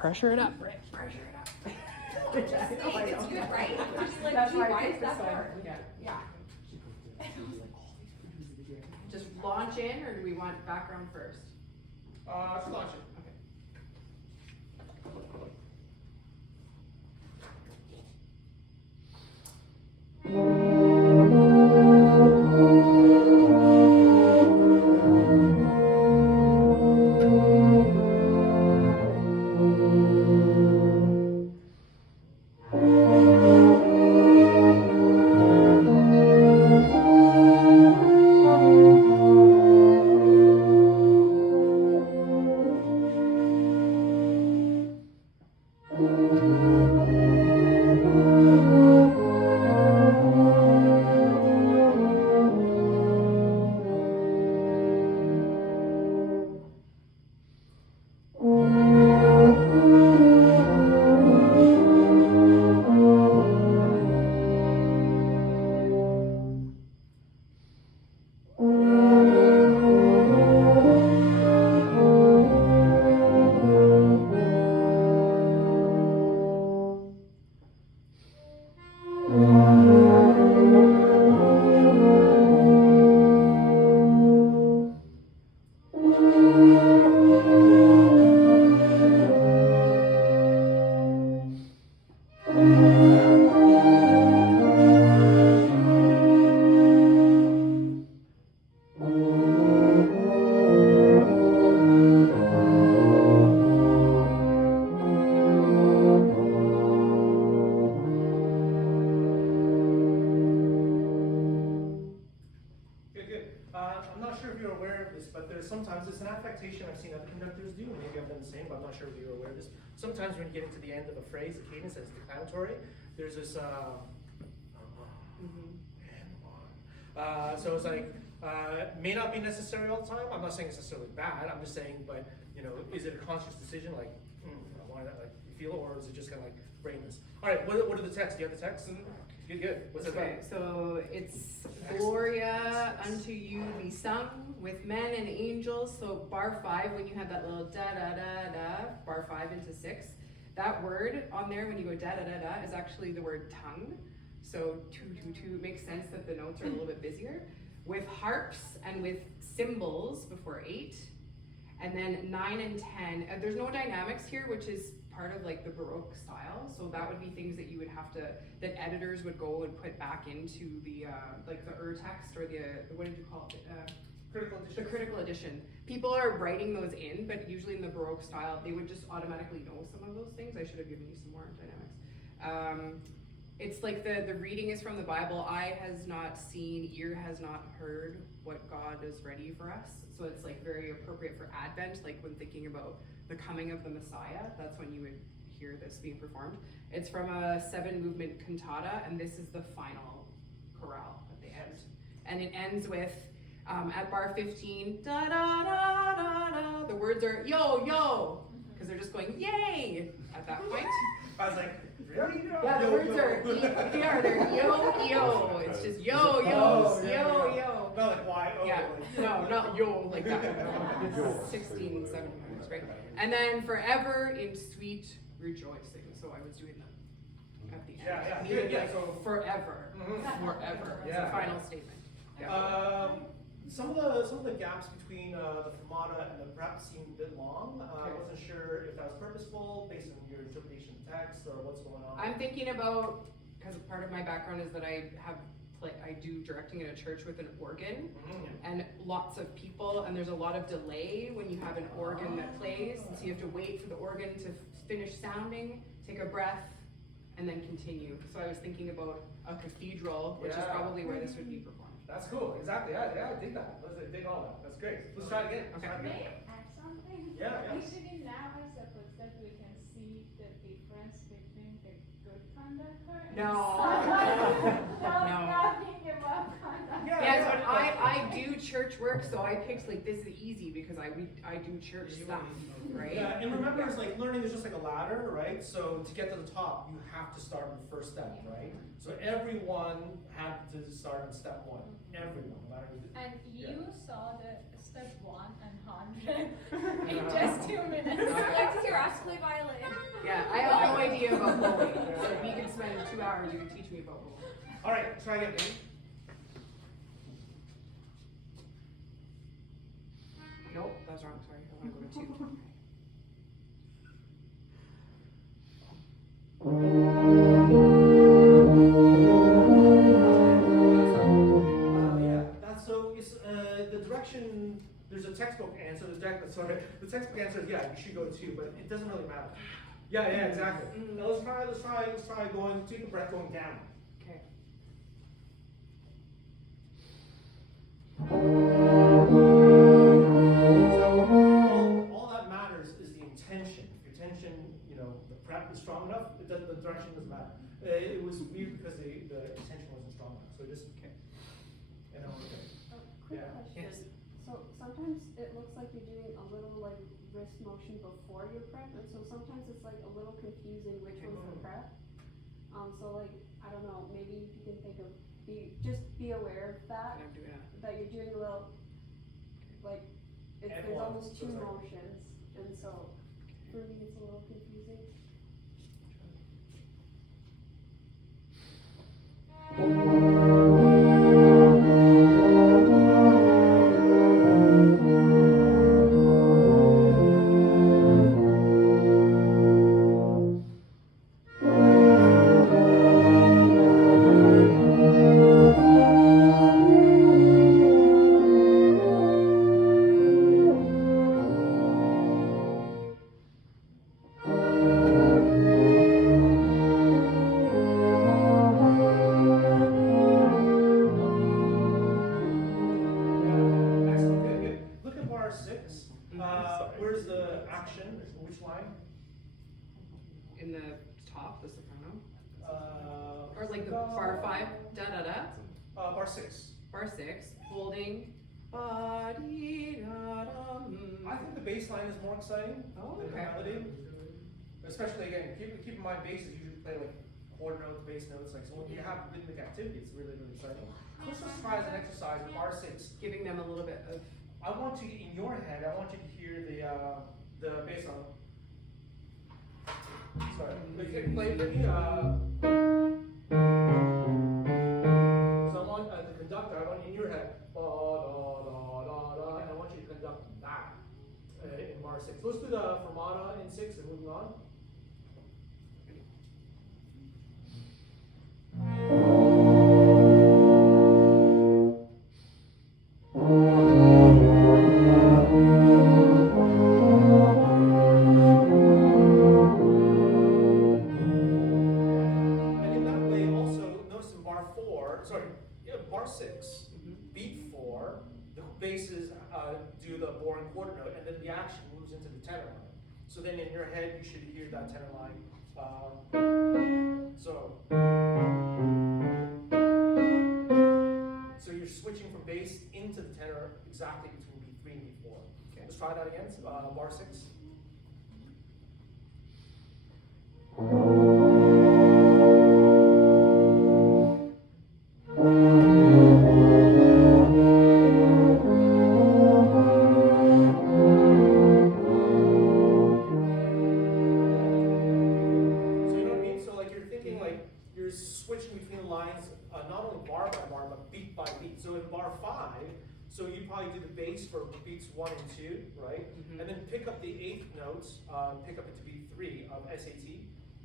Pressure it up, Britt. Pressure it up. It's good, right? Just like, That's why why it's is that so hard? Yeah. Just launch in, or do we want background first? Let's launch it. Okay. I'm not sure if you're aware of this, but there's sometimes, it's an affectation I've seen other conductors do, maybe I've done the same, but I'm not sure if you're aware of this. Sometimes when you get into the end of a phrase, the cadence that's declamatory, there's this, so it's like, may not be necessary all the time. I'm not saying it's necessarily bad, I'm just saying, but, you know, is it a conscious decision, like, I want that, like, you feel it, or is it just kind of like brainless? All right, what are the texts? Do you have the text? Good. What's it Okay, so it's Gloria unto you be sung with men and angels. So bar 5, when you have that little da da da da, bar 5 into 6, that word on there when you go da da da da is actually the word tongue. So 2 2 2, it makes sense that the notes are a little bit busier. With harps and with cymbals before 8, and then 9 and 10. There's no dynamics here, which is part of like the Baroque style. So that would be things that you would have to, that editors would go and put back into the like the text or the what did you call it? Critical edition. The critical edition. People are writing those in, but usually in the Baroque style, they would just automatically know some of those things. I should have given you some more dynamics. It's like the reading is from the Bible. Eye has not seen, ear has not heard what God is ready for us. So it's like very appropriate for Advent, like when thinking about the coming of the Messiah. That's when you would hear this being performed. It's from a 7-movement cantata, and this is the final chorale at the end. And it ends with, at bar 15, da da da da da. The words are yo yo, because they're just going yay at that point. I was like, really? Yeah, the words are they're yo yo. It's just yo yo yo yo. Not like why? Oh, Yeah, no, not yo like that. 16, 17 times, right? And then forever in sweet rejoicing. So I was doing that at the end. Yeah, Needed, yeah, like, so forever, forever. It's a final statement. Yeah. Some of the gaps between the fermata and the prep seem a bit long. I wasn't sure if that was purposeful, based on your interpretation of text, or what's going on. I'm thinking about, because part of my background is that I do directing in a church with an organ, and lots of people, and there's a lot of delay when you have an organ that plays, and so you have to wait for the organ to finish sounding, take a breath, and then continue. So I was thinking about a cathedral, which is probably where this would be performed. That's cool, exactly. Yeah, I dig that. I dig all that. That's great. Let's try it again. Okay. May I add something? Yeah. Usually now I suppose that we can see the difference between the good conductor and No. nothing about conductor. Yeah, so I do church work, so I picked like this is easy because I do church stuff, right? Yeah, and remember, it's like learning is just like a ladder, right? So to get to the top, you have to start with the first step, right? So everyone had to start on step 1. Everyone, no matter who. And you saw the step 1 and 100 in just 2 minutes. Like, you're asked to play violin. All right, try again. Nope, that was wrong. Sorry, I want to go to 2. Yeah, that's so. It's the direction. There's a textbook answer. The textbook answer is yeah, you should go to 2, but it doesn't really matter. Yeah, exactly. Now let's try going. Take a breath, going down. Okay. So all that matters is the intention. If your intention, the prep is strong enough, the direction doesn't matter. It was weird because the intention wasn't strong enough. So just okay. And then okay. Quick Yeah. question. Yes. So sometimes it looks like you're doing a little like wrist motion before your prep, and so sometimes it's like a little confusing which one's the prep. So like I don't know, maybe if you can think of be aware of that. I'm doing it. That you're doing a little like And there's one, almost so 2 it's like- motions, and so for me it's a little confusing. Yeah, excellent, good. Look at bar 6. Where's the action? Which line? In the top, the soprano. Uh, Or like the bar 5, da da da. bar 6. Bar 6, holding. Ba dee da da. I think the bass line is more exciting Oh, than the okay. melody. Especially again, keep in mind basses usually play like quarter notes, bass notes, like so when you have rhythmic activity, it's really, really exciting. Let's just try as an exercise with bar 6. Giving them a little bit of. I want to, in your head, I want you to hear the bass line. Sorry. Play with me. So I want the conductor, I want in your head, da da da da da, and I want you to conduct that in bar 6. Let's do the fermata in 6 and moving on. And in that way, also notice in bar 4, bar 6, beat 4, the basses do the boring quarter note, and then the action moves into the tenor line. So then in your head, you should hear that tenor line. So you're switching from bass into the tenor exactly between beat 3 and beat 4. Okay. Let's try that again. Bar 6. So you know what I mean? So like you're thinking like you're switching between lines, not only bar by bar, but beat by beat. So in bar 5, so you probably do the bass for beats 1 and 2, right? And then pick up the 8th notes, pick up it to beat 3 of SAT,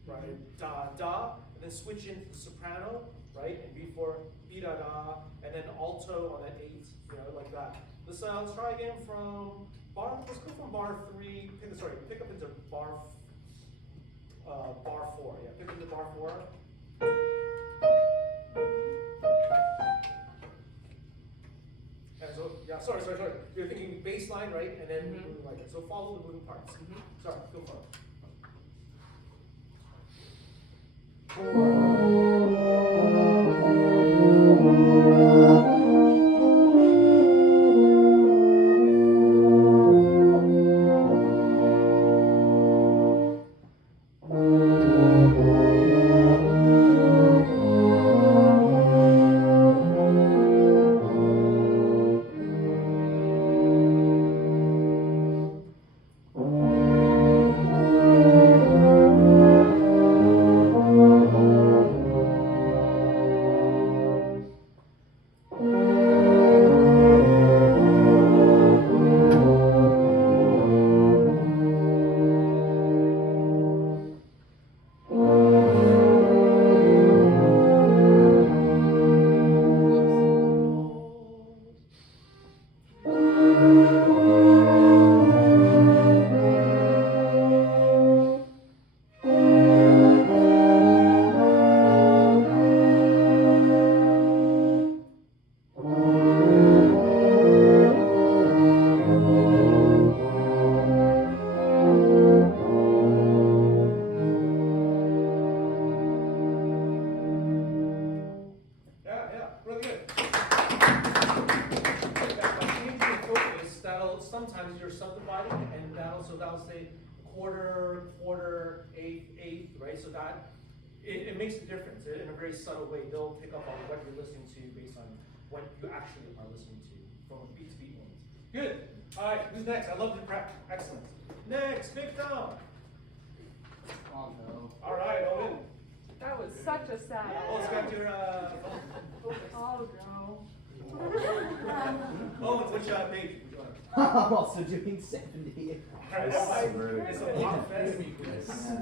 right? Da da, and then switch into the soprano, right? And beat 4, be da da, and then alto on that 8, like that. Let's try again from bar. Let's go from bar 3. Pick up into bar 4. Yeah, pick up the bar 4. And so, yeah, sorry. You're thinking bass line, right? And then moving like that. So follow the moving parts. Sorry, go for it. that, it makes a difference in a very subtle way. They'll pick up on what you're listening to based on what you actually are listening to from a beat to beat ones. Good. All right, who's next? I love the prep. Excellent. Next, Victim. Oh no. All right, Owen. That was such a sad. Oh, it's got your Oh no. Owen, which page? Which one? I'm also doing 70. All right, That's rude. it's a lot of fancy.